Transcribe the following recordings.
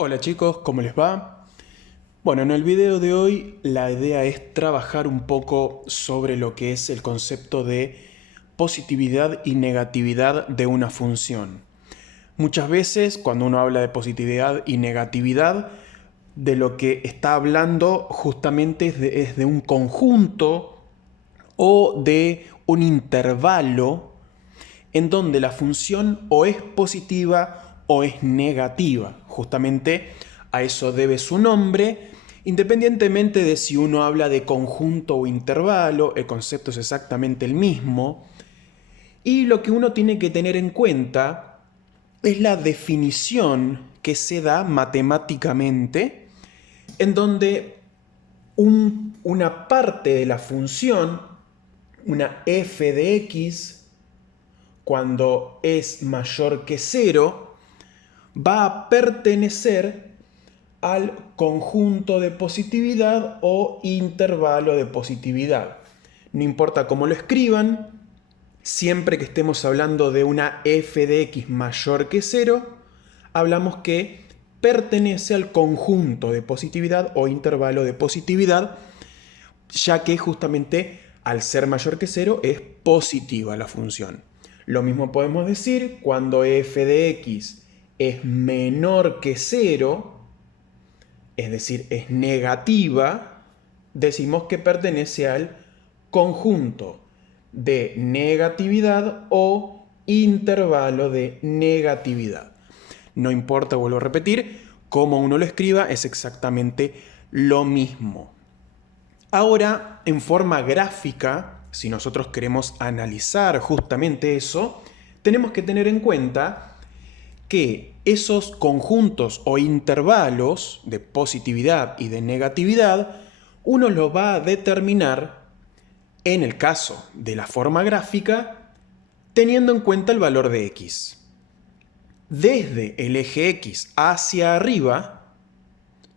Hola chicos, ¿cómo les va? Bueno, en el video de hoy la idea es trabajar un poco sobre lo que es el concepto de positividad y negatividad de una función. Muchas veces cuando uno habla de positividad y negatividad, de lo que está hablando justamente es de un conjunto o de un intervalo en donde la función o es positiva o es negativa. Justamente a eso debe su nombre. Independientemente de si uno habla de conjunto o intervalo, el concepto es exactamente el mismo. Y lo que uno tiene que tener en cuenta es la definición que se da matemáticamente, en donde una parte de la función, una f de x, cuando es mayor que 0, va a pertenecer al conjunto de positividad o intervalo de positividad. No importa cómo lo escriban, siempre que estemos hablando de una f de x mayor que 0, hablamos que pertenece al conjunto de positividad o intervalo de positividad, ya que justamente al ser mayor que 0 es positiva la función. Lo mismo podemos decir cuando f de x es menor que 0, es decir, es negativa, decimos que pertenece al conjunto de negatividad o intervalo de negatividad. No importa, vuelvo a repetir, cómo uno lo escriba, es exactamente lo mismo. Ahora, en forma gráfica, si nosotros queremos analizar justamente eso, tenemos que tener en cuenta que esos conjuntos o intervalos de positividad y de negatividad, uno los va a determinar, en el caso de la forma gráfica, teniendo en cuenta el valor de x. Desde el eje x hacia arriba,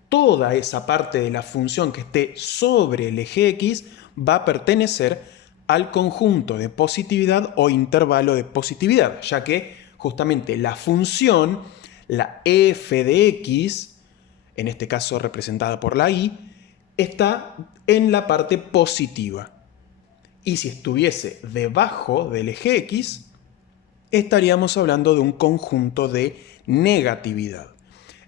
toda esa parte de la función que esté sobre el eje x va a pertenecer al conjunto de positividad o intervalo de positividad, ya que justamente la función, la f de x, en este caso representada por la y, está en la parte positiva. Y si estuviese debajo del eje x, estaríamos hablando de un conjunto de negatividad.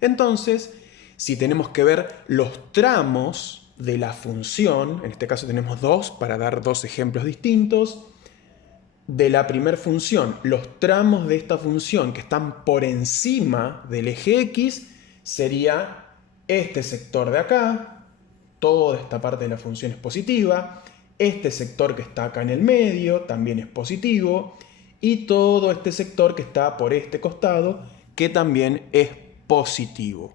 Entonces, si tenemos que ver los tramos de la función, en este caso tenemos dos para dar dos ejemplos distintos, de la primera función, los tramos de esta función que están por encima del eje x sería este sector de acá, toda esta parte de la función es positiva, este sector que está acá en el medio también es positivo, y todo este sector que está por este costado que también es positivo.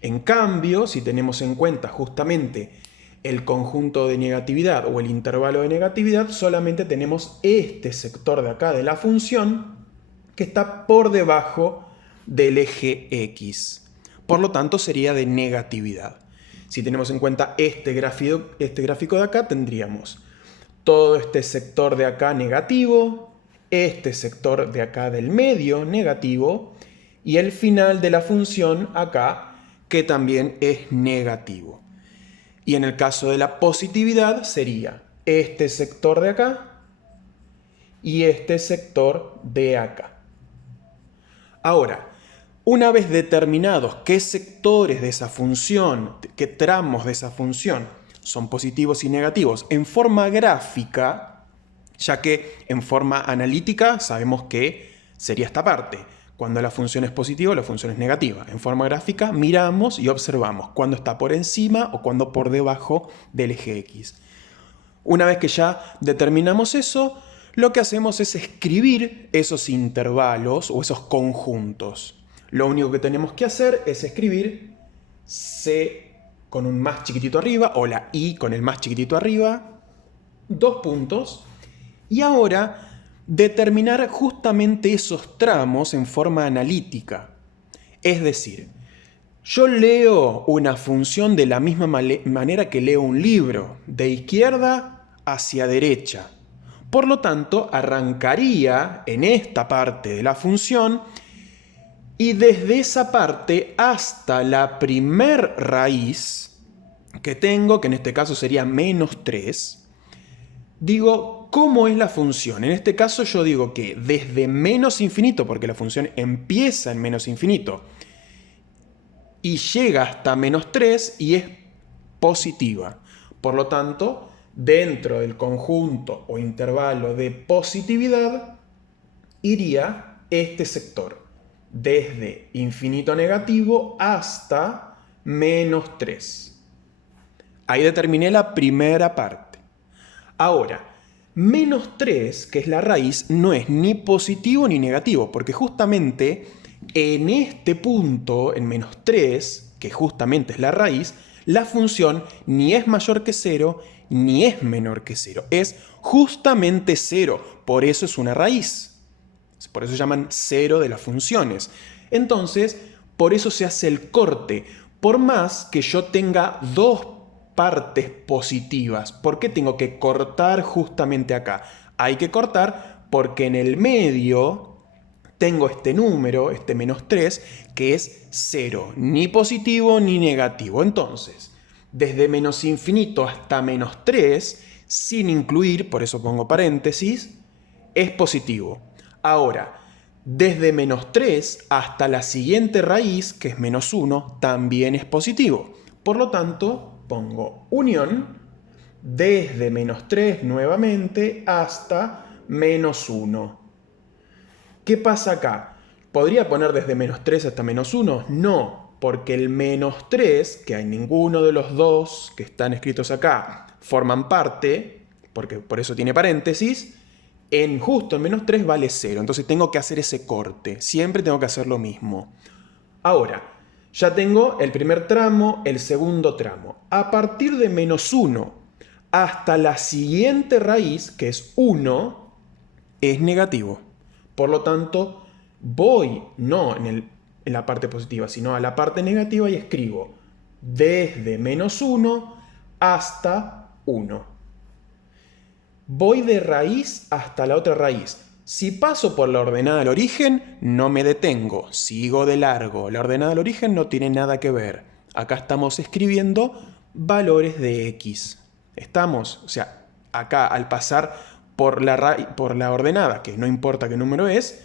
En cambio, si tenemos en cuenta justamente el conjunto de negatividad o el intervalo de negatividad, solamente tenemos este sector de acá de la función que está por debajo del eje x. Por lo tanto, sería de negatividad. Si tenemos en cuenta este gráfico de acá, tendríamos todo este sector de acá negativo, este sector de acá del medio negativo y el final de la función acá que también es negativo. Y en el caso de la positividad sería este sector de acá y este sector de acá. Ahora, una vez determinados qué sectores de esa función, qué tramos de esa función son positivos y negativos en forma gráfica, ya que en forma analítica sabemos que sería esta parte. Cuando la función es positiva, la función es negativa. En forma gráfica miramos y observamos cuando está por encima o cuando por debajo del eje x. Una vez que ya determinamos eso, lo que hacemos es escribir esos intervalos o esos conjuntos. Lo único que tenemos que hacer es escribir C con un más chiquitito arriba o la I con el más chiquitito arriba, dos puntos, y ahora determinar justamente esos tramos en forma analítica. Es decir, yo leo una función de la misma manera que leo un libro, de izquierda hacia derecha. Por lo tanto, arrancaría en esta parte de la función Y desde esa parte hasta la primer raíz que tengo, que en este caso sería menos 3, digo, ¿cómo es la función? En este caso yo digo que desde menos infinito, porque la función empieza en menos infinito, y llega hasta menos 3 y es positiva. Por lo tanto, dentro del conjunto o intervalo de positividad, iría este sector, desde infinito negativo hasta menos 3. Ahí determiné la primera parte. Ahora, menos 3, que es la raíz, no es ni positivo ni negativo, porque justamente en este punto, en menos 3, que justamente es la raíz, la función ni es mayor que 0 ni es menor que 0. Es justamente 0, por eso es una raíz. Por eso se llaman 0 de las funciones. Entonces, por eso se hace el corte. Por más que yo tenga dos partes positivas, ¿por qué tengo que cortar justamente acá? Hay que cortar porque en el medio tengo este número, este menos 3, que es 0, ni positivo ni negativo. Entonces, desde menos infinito hasta menos 3, sin incluir, por eso pongo paréntesis, es positivo. Ahora, desde menos 3 hasta la siguiente raíz, que es menos 1, también es positivo. Por lo tanto, pongo unión desde menos 3 nuevamente hasta menos 1. ¿Qué pasa acá? ¿Podría poner desde menos 3 hasta menos 1? No, porque el menos 3, que hay ninguno de los dos que están escritos acá, forman parte, porque por eso tiene paréntesis, justo en menos 3 vale 0. Entonces tengo que hacer ese corte. Siempre tengo que hacer lo mismo. Ahora, ya tengo el primer tramo, el segundo tramo. A partir de menos 1 hasta la siguiente raíz, que es 1, es negativo. Por lo tanto, voy no en la parte positiva, sino a la parte negativa y escribo desde menos 1 hasta 1. Voy de raíz hasta la otra raíz. Si paso por la ordenada del origen, no me detengo, sigo de largo. La ordenada del origen no tiene nada que ver. Acá estamos escribiendo valores de x. Estamos, o sea, acá al pasar por la ordenada, que no importa qué número es,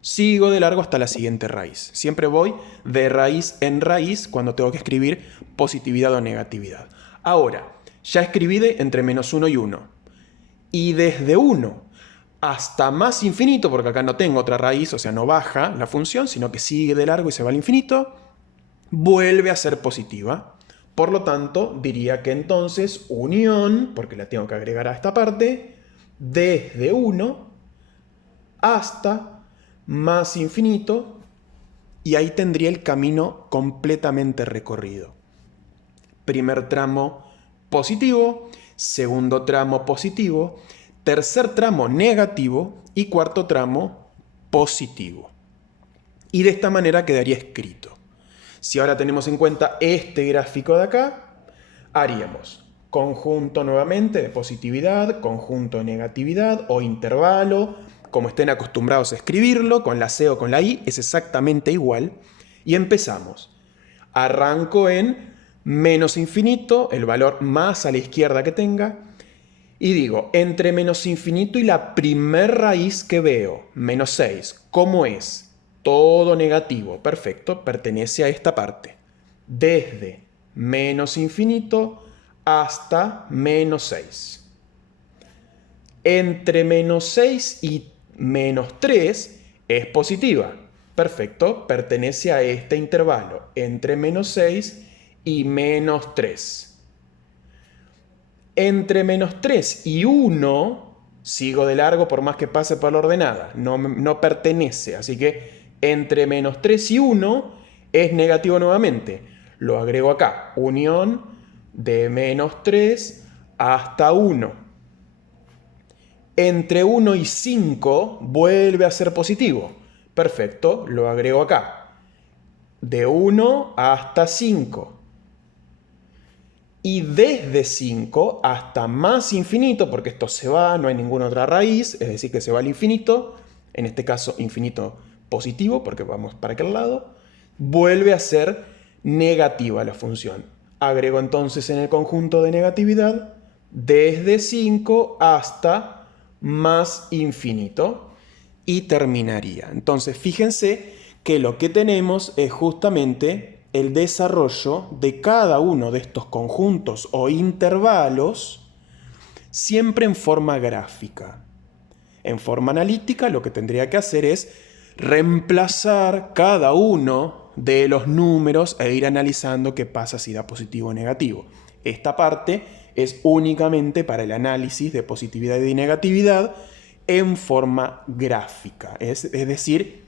sigo de largo hasta la siguiente raíz. Siempre voy de raíz en raíz cuando tengo que escribir positividad o negatividad. Ahora, ya escribí entre menos 1 y 1. Y desde 1 hasta más infinito, porque acá no tengo otra raíz, o sea, no baja la función, sino que sigue de largo y se va al infinito, vuelve a ser positiva. Por lo tanto, diría que entonces unión, porque la tengo que agregar a esta parte, desde 1 hasta más infinito, y ahí tendría el camino completamente recorrido. Primer tramo positivo, segundo tramo positivo, tercer tramo negativo y cuarto tramo positivo. Y de esta manera quedaría escrito. Si ahora tenemos en cuenta este gráfico de acá, haríamos conjunto nuevamente de positividad, conjunto de negatividad o intervalo, como estén acostumbrados a escribirlo, con la C o con la I, es exactamente igual. Y empezamos. Arranco en menos infinito, el valor más a la izquierda que tenga, y digo, entre menos infinito y la primer raíz que veo, menos 6, ¿cómo es? Todo negativo, perfecto, pertenece a esta parte. Desde menos infinito hasta menos 6. Entre menos 6 y menos 3 es positiva. Perfecto, pertenece a este intervalo, entre menos 6 y menos 3. Entre menos 3 y 1, sigo de largo por más que pase por la ordenada, no pertenece, así que entre menos 3 y 1 es negativo nuevamente. Lo agrego acá, unión de menos 3 hasta 1. Entre 1 y 5 vuelve a ser positivo. Perfecto, lo agrego acá. De 1 hasta 5. Y desde 5 hasta más infinito, porque esto se va, no hay ninguna otra raíz, es decir, que se va al infinito, en este caso infinito positivo, porque vamos para aquel lado, vuelve a ser negativa la función. Agrego entonces en el conjunto de negatividad desde 5 hasta más infinito y terminaría. Entonces fíjense que lo que tenemos es justamente el desarrollo de cada uno de estos conjuntos o intervalos siempre en forma gráfica. En forma analítica lo que tendría que hacer es reemplazar cada uno de los números e ir analizando qué pasa si da positivo o negativo. Esta parte es únicamente para el análisis de positividad y negatividad en forma gráfica, es decir,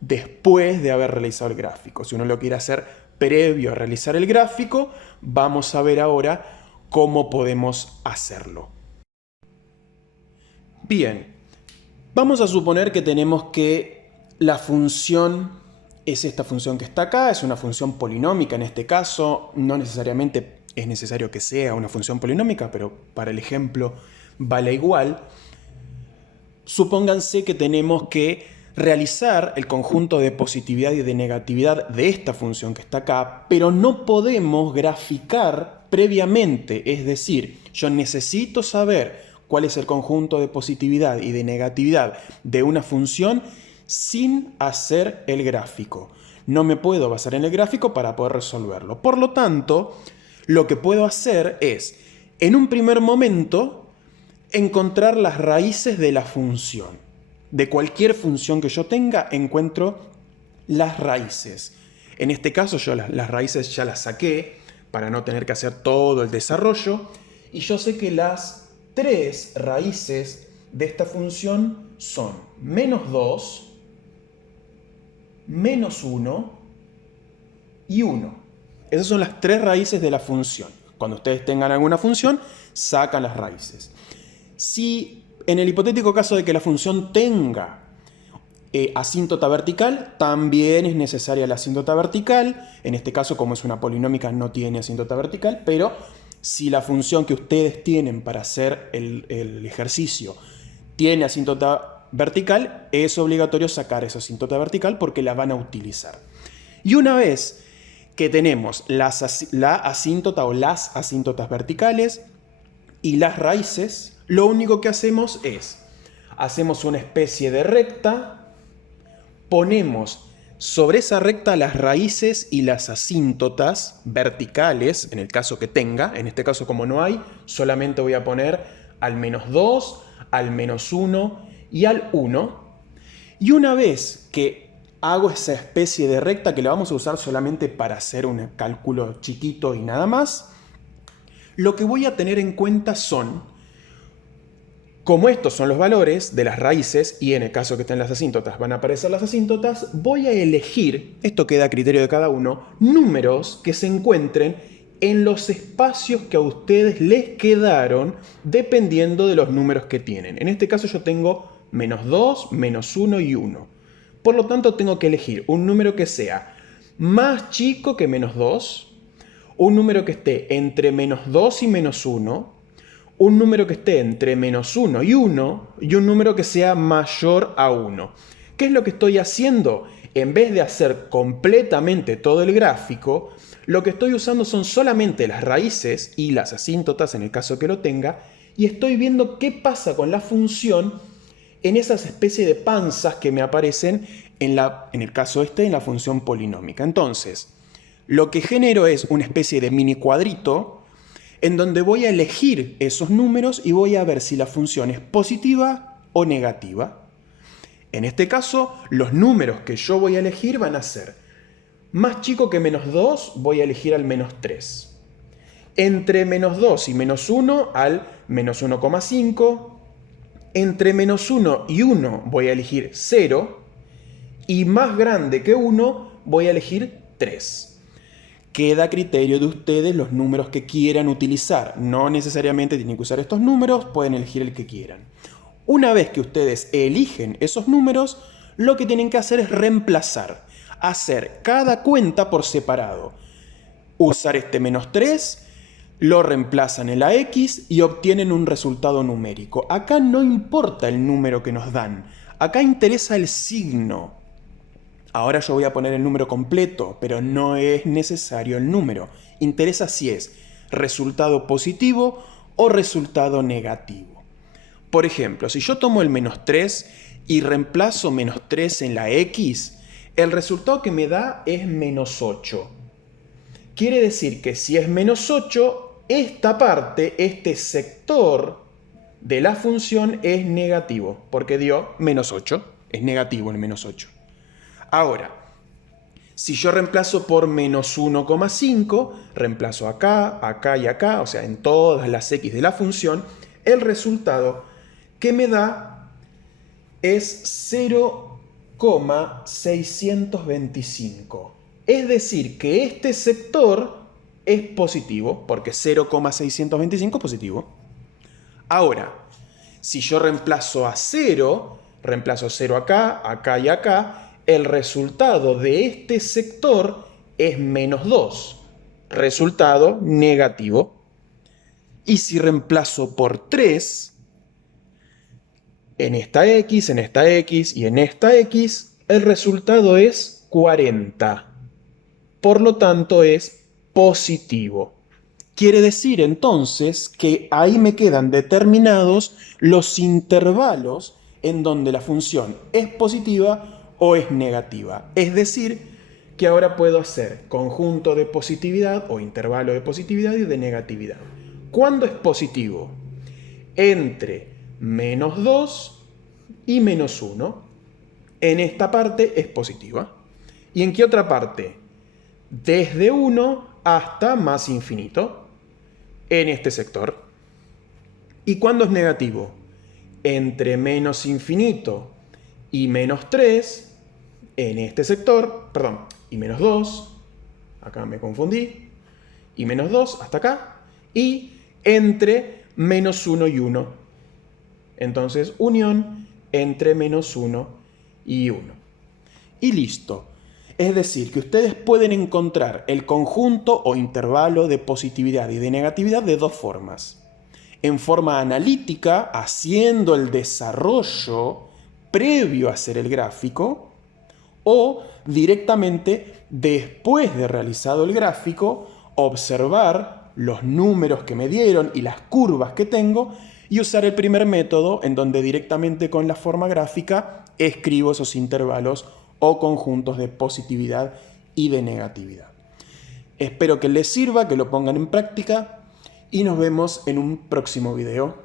después de haber realizado el gráfico. Si uno lo quiere hacer previo a realizar el gráfico, vamos a ver ahora cómo podemos hacerlo. Bien, vamos a suponer que tenemos que la función es esta función que está acá, es una función polinómica en este caso, no necesariamente es necesario que sea una función polinómica, pero para el ejemplo vale igual. Supónganse que tenemos que realizar el conjunto de positividad y de negatividad de esta función que está acá, pero no podemos graficar previamente, es decir, yo necesito saber cuál es el conjunto de positividad y de negatividad de una función sin hacer el gráfico. No me puedo basar en el gráfico para poder resolverlo. Por lo tanto, lo que puedo hacer es, en un primer momento, encontrar las raíces de la función. De cualquier función que yo tenga, encuentro las raíces. En este caso, yo las raíces ya las saqué para no tener que hacer todo el desarrollo. Y yo sé que las tres raíces de esta función son menos 2, menos 1 y 1. Esas son las tres raíces de la función. Cuando ustedes tengan alguna función, sacan las raíces. Si en el hipotético caso de que la función tenga asíntota vertical, también es necesaria la asíntota vertical. En este caso, como es una polinómica, no tiene asíntota vertical, pero si la función que ustedes tienen para hacer el ejercicio tiene asíntota vertical, es obligatorio sacar esa asíntota vertical porque la van a utilizar. Y una vez que tenemos la asíntota o las asíntotas verticales y las raíces, lo único que hacemos es, hacemos una especie de recta, ponemos sobre esa recta las raíces y las asíntotas verticales, en el caso que tenga. En este caso, como no hay, solamente voy a poner al menos 2, al menos 1 y al 1. Y una vez que hago esa especie de recta, que la vamos a usar solamente para hacer un cálculo chiquito y nada más, lo que voy a tener en cuenta son, como estos son los valores de las raíces, y en el caso que estén las asíntotas van a aparecer las asíntotas, voy a elegir, esto queda a criterio de cada uno, números que se encuentren en los espacios que a ustedes les quedaron dependiendo de los números que tienen. En este caso yo tengo menos 2, menos 1 y 1. Por lo tanto tengo que elegir un número que sea más chico que menos 2, un número que esté entre menos 2 y menos 1, un número que esté entre menos 1 y 1 y un número que sea mayor a 1. ¿Qué es lo que estoy haciendo? En vez de hacer completamente todo el gráfico, lo que estoy usando son solamente las raíces y las asíntotas en el caso que lo tenga, y estoy viendo qué pasa con la función en esas especies de panzas que me aparecen en el caso en la función polinómica. Entonces, lo que genero es una especie de mini cuadrito en donde voy a elegir esos números y voy a ver si la función es positiva o negativa. En este caso, los números que yo voy a elegir van a ser más chico que menos 2, voy a elegir al menos 3. Entre menos 2 y menos 1 al menos 1,5. Entre menos 1 y 1 voy a elegir 0. Y más grande que 1 voy a elegir 3. Queda a criterio de ustedes los números que quieran utilizar. No necesariamente tienen que usar estos números, pueden elegir el que quieran. Una vez que ustedes eligen esos números, lo que tienen que hacer es reemplazar. Hacer cada cuenta por separado. Usar este menos 3, lo reemplazan en la X y obtienen un resultado numérico. Acá no importa el número que nos dan. Acá interesa el signo. Ahora yo voy a poner el número completo, pero no es necesario el número. Interesa si es resultado positivo o resultado negativo. Por ejemplo, si yo tomo el menos 3 y reemplazo menos 3 en la x, el resultado que me da es menos 8. Quiere decir que si es menos 8, esta parte, este sector de la función es negativo, porque dio menos 8. Es negativo el menos 8. Ahora, si yo reemplazo por menos 1,5, reemplazo acá, acá y acá, o sea, en todas las x de la función, el resultado que me da es 0,625. Es decir, que este sector es positivo, porque 0,625 es positivo. Ahora, si yo reemplazo a 0, reemplazo 0 acá, acá y acá, el resultado de este sector es menos 2. Resultado negativo. Y si reemplazo por 3, en esta x y en esta x, el resultado es 40. Por lo tanto, es positivo. Quiere decir entonces que ahí me quedan determinados los intervalos en donde la función es positiva o es negativa. Es decir, que ahora puedo hacer conjunto de positividad o intervalo de positividad y de negatividad. ¿Cuándo es positivo? Entre menos 2 y menos 1. En esta parte es positiva. ¿Y en qué otra parte? Desde 1 hasta más infinito. En este sector. ¿Y cuándo es negativo? Entre menos infinito y menos 3 en este sector, perdón, y menos 2, acá me confundí, y menos 2 hasta acá, y entre menos 1 y 1. Entonces, unión entre menos 1 y 1. Y listo. Es decir, que ustedes pueden encontrar el conjunto o intervalo de positividad y de negatividad de dos formas. En forma analítica, haciendo el desarrollo previo a hacer el gráfico, o directamente después de realizado el gráfico, observar los números que me dieron y las curvas que tengo y usar el primer método en donde directamente con la forma gráfica escribo esos intervalos o conjuntos de positividad y de negatividad. Espero que les sirva, que lo pongan en práctica y nos vemos en un próximo video.